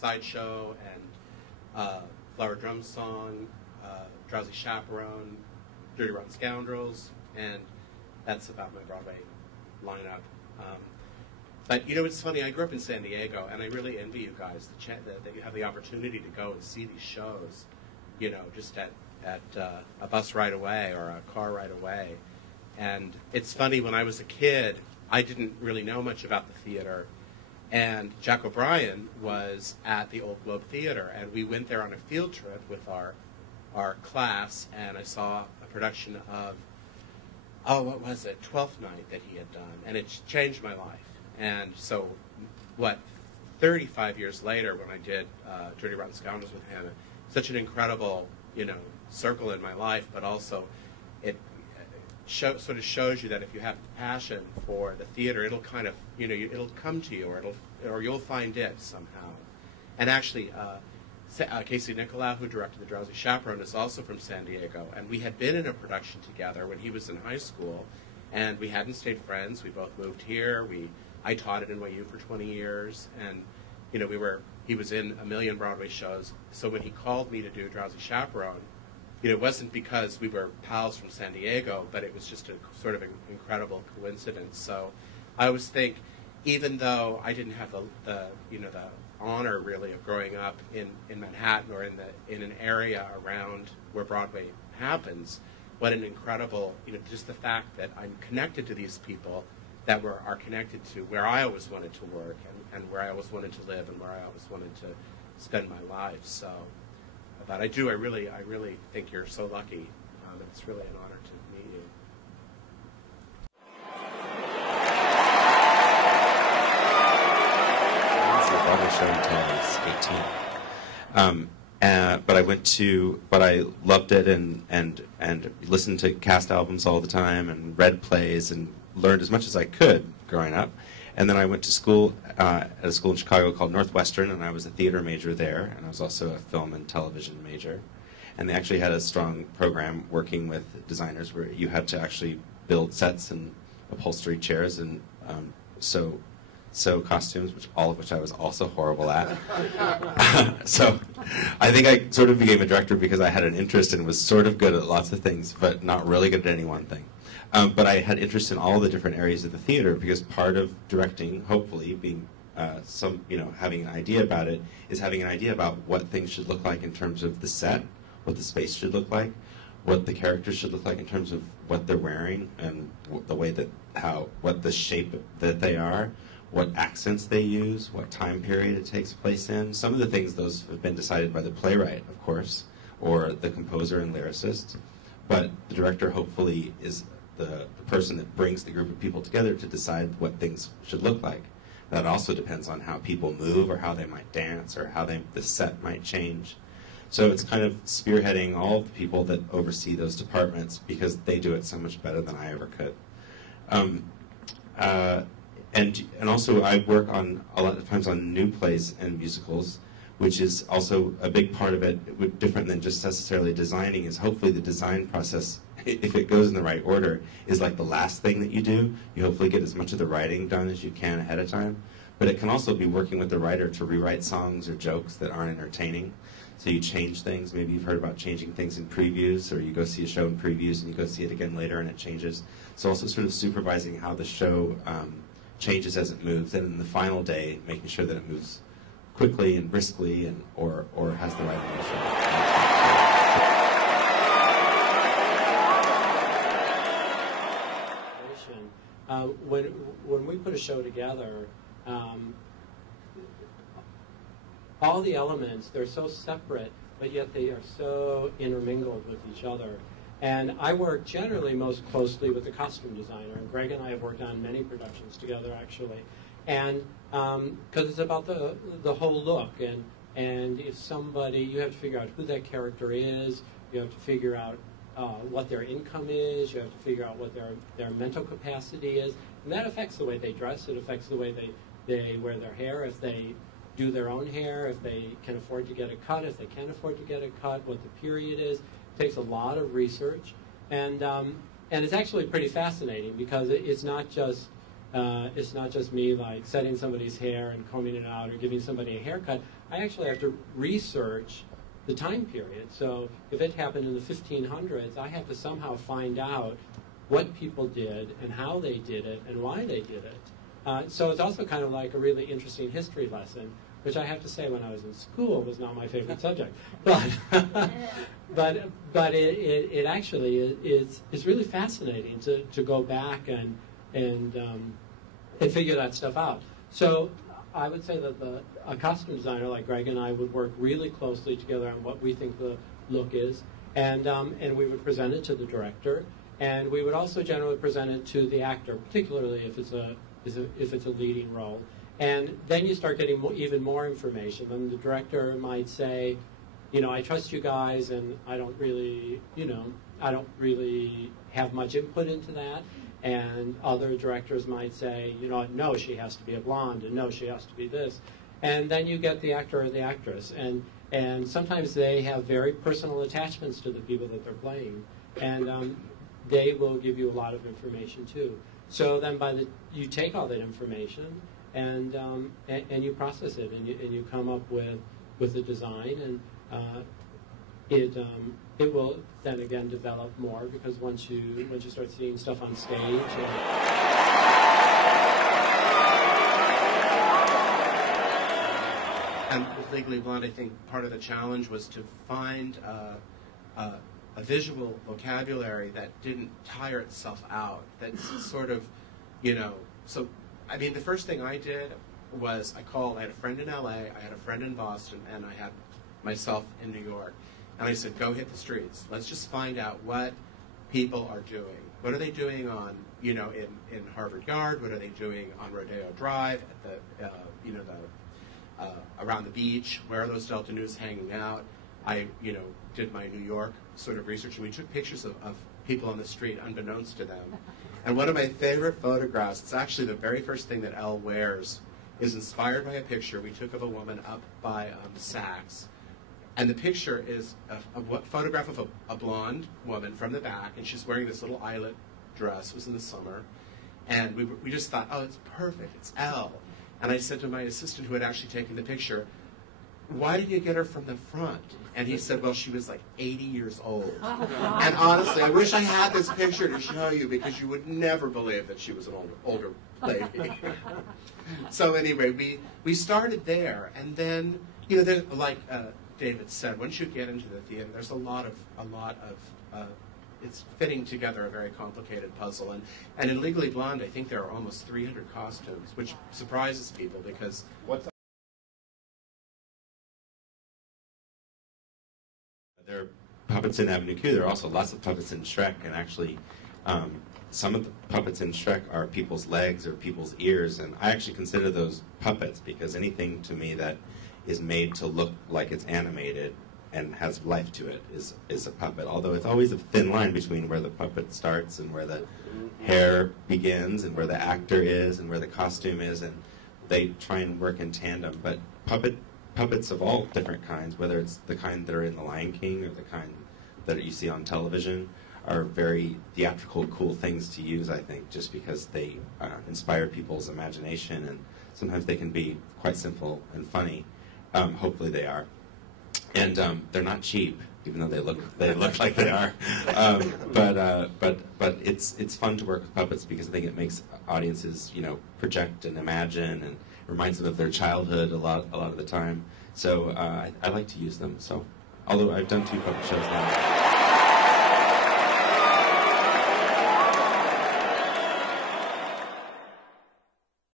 Sideshow and Flower Drum Song, Drowsy Chaperone, Dirty Rotten Scoundrels, and that's about my Broadway lineup. But, you know, it's funny, I grew up in San Diego, and I really envy you guys that you have the opportunity to go and see these shows, you know, just at a bus ride away or a car ride away. And it's funny, when I was a kid, I didn't really know much about the theater, and Jack O'Brien was at the Old Globe Theater, and we went there on a field trip with our class, and I saw a production of, what was it, Twelfth Night that he had done, and it changed my life. And so, 35 years later, when I did Dirty Rotten Scoundrels with him, such an incredible, you know, circle in my life, but also it sort of shows you that if you have passion for the theater, it'll kind of, you know, it'll come to you, or you'll find it somehow. And actually, Casey Nicolau, who directed The Drowsy Chaperone, is also from San Diego, and we had been in a production together when he was in high school, and we hadn't stayed friends. We both moved here. I taught at NYU for 20 years, and you know, he was in a million Broadway shows. So when he called me to do Drowsy Chaperone, you know, it wasn't because we were pals from San Diego, but it was just a sort of an incredible coincidence. So I always think, even though I didn't have the honor really of growing up in Manhattan or in an area around where Broadway happens, what an incredible, you know, just the fact that I'm connected to these people that are connected to where I always wanted to work and where I always wanted to live and where I always wanted to spend my life. So, but I really think you're so lucky. It's really an honor to meet you. Broadway show until I was 18. But I loved it and listened to cast albums all the time and read plays and learned as much as I could growing up. And then I went to school at a school in Chicago called Northwestern, and I was a theater major there, and I was also a film and television major. And they actually had a strong program working with designers where you had to actually build sets and upholstery chairs and sew costumes, all of which I was also horrible at. So I think I sort of became a director because I had an interest and was sort of good at lots of things, but not really good at any one thing. But I had interest in all the different areas of the theater because part of directing, hopefully, being having an idea about it, is having an idea about what things should look like in terms of the set, what the space should look like, what the characters should look like in terms of what they're wearing and the way what the shape that they are, what accents they use, what time period it takes place in. Some of the things, those have been decided by the playwright, of course, or the composer and lyricist. But the director hopefully is the person that brings the group of people together to decide what things should look like. That also depends on how people move or how they might dance or how the set might change. So it's kind of spearheading all the people that oversee those departments because they do it so much better than I ever could. And also I work on a lot of times on new plays and musicals, which is also a big part of it, different than just necessarily designing, is hopefully the design process, if it goes in the right order, is like the last thing that you do. You hopefully get as much of the writing done as you can ahead of time. But it can also be working with the writer to rewrite songs or jokes that aren't entertaining. So you change things. Maybe you've heard about changing things in previews, or you go see a show in previews and you go see it again later and it changes. So also sort of supervising how the show changes as it moves, and in the final day, making sure that it moves quickly and briskly and or has the right emotion. When we put a show together, all the elements, they're so separate, but yet they are so intermingled with each other. And I work generally most closely with the costume designer, and Greg and I have worked on many productions together, actually. And because it's about the whole look, and if somebody, you have to figure out who that character is, you have to figure out what their income is, you have to figure out what their mental capacity is, and that affects the way they dress, it affects the way they wear their hair, if they do their own hair, if they can afford to get a cut, if they can't afford to get a cut, what the period is. It takes a lot of research, and it's actually pretty fascinating because it's not just me like setting somebody's hair and combing it out or giving somebody a haircut. I actually have to research the time period. So if it happened in the 1500s, I have to somehow find out what people did and how they did it and why they did it. So it's also kind of like a really interesting history lesson, which I have to say when I was in school was not my favorite subject. But but it actually is really fascinating to go back and figure that stuff out. So I would say that a costume designer like Greg and I would work really closely together on what we think the look is, and we would present it to the director, and we would also generally present it to the actor, particularly if it's a leading role. And then you start getting even more information. Then the director might say, you know, I trust you guys, and I don't really have much input into that. And other directors might say, you know, no, she has to be a blonde, and no, she has to be this. And then you get the actor or the actress. And sometimes they have very personal attachments to the people that they're playing. And they will give you a lot of information, too. So then you take all that information, and you process it, and you come up with a design, and it will then again develop more, because once you start seeing stuff on stage. And with Legally Blonde, I think part of the challenge was to find a visual vocabulary that didn't tire itself out, that sort of, you know, so. I mean, the first thing I did was I had a friend in LA, I had a friend in Boston, and I had myself in New York. And I said, go hit the streets. Let's just find out what people are doing. What are they doing on, you know, in Harvard Yard? What are they doing on Rodeo Drive, at the, you know, around the beach? Where are those Delta News hanging out? I, you know, did my New York sort of research, and we took pictures of people on the street unbeknownst to them. And one of my favorite photographs, it's actually the very first thing that Elle wears, is inspired by a picture we took of a woman up by Saks. And the picture is a photograph of a blonde woman from the back, and she's wearing this little eyelet dress. It was in the summer. And we just thought, oh, it's perfect, it's Elle. And I said to my assistant who had actually taken the picture, why did you get her from the front? And he said, well, she was like 80 years old. Oh, and honestly, I wish I had this picture to show you, because you would never believe that she was an older lady. So anyway, we started there, and then, you know, there's, like David said, once you get into the theater, there's a lot of it's fitting together a very complicated puzzle. And in Legally Blonde, I think there are almost 300 costumes, which surprises people, because there are puppets in Avenue Q. There are also lots of puppets in Shrek, and actually some of the puppets in Shrek are people's legs or people's ears, and I actually consider those puppets, because anything to me that is made to look like it's animated and has life to it is a puppet, although it's always a thin line between where the puppet starts and where the hair begins and where the actor is and where the costume is, and they try and work in tandem. But puppets of all different kinds, whether it's the kind that are in The Lion King or the kind that you see on television, are very theatrical, cool things to use, I think, just because they inspire people's imagination, and sometimes they can be quite simple and funny. Hopefully they are. And they're not cheap, even though they look like they are. But it's fun to work with puppets, because I think it makes audiences, you know, project and imagine, and reminds them of their childhood a lot of the time. So I like to use them. So, although I've done 2 puppet shows now.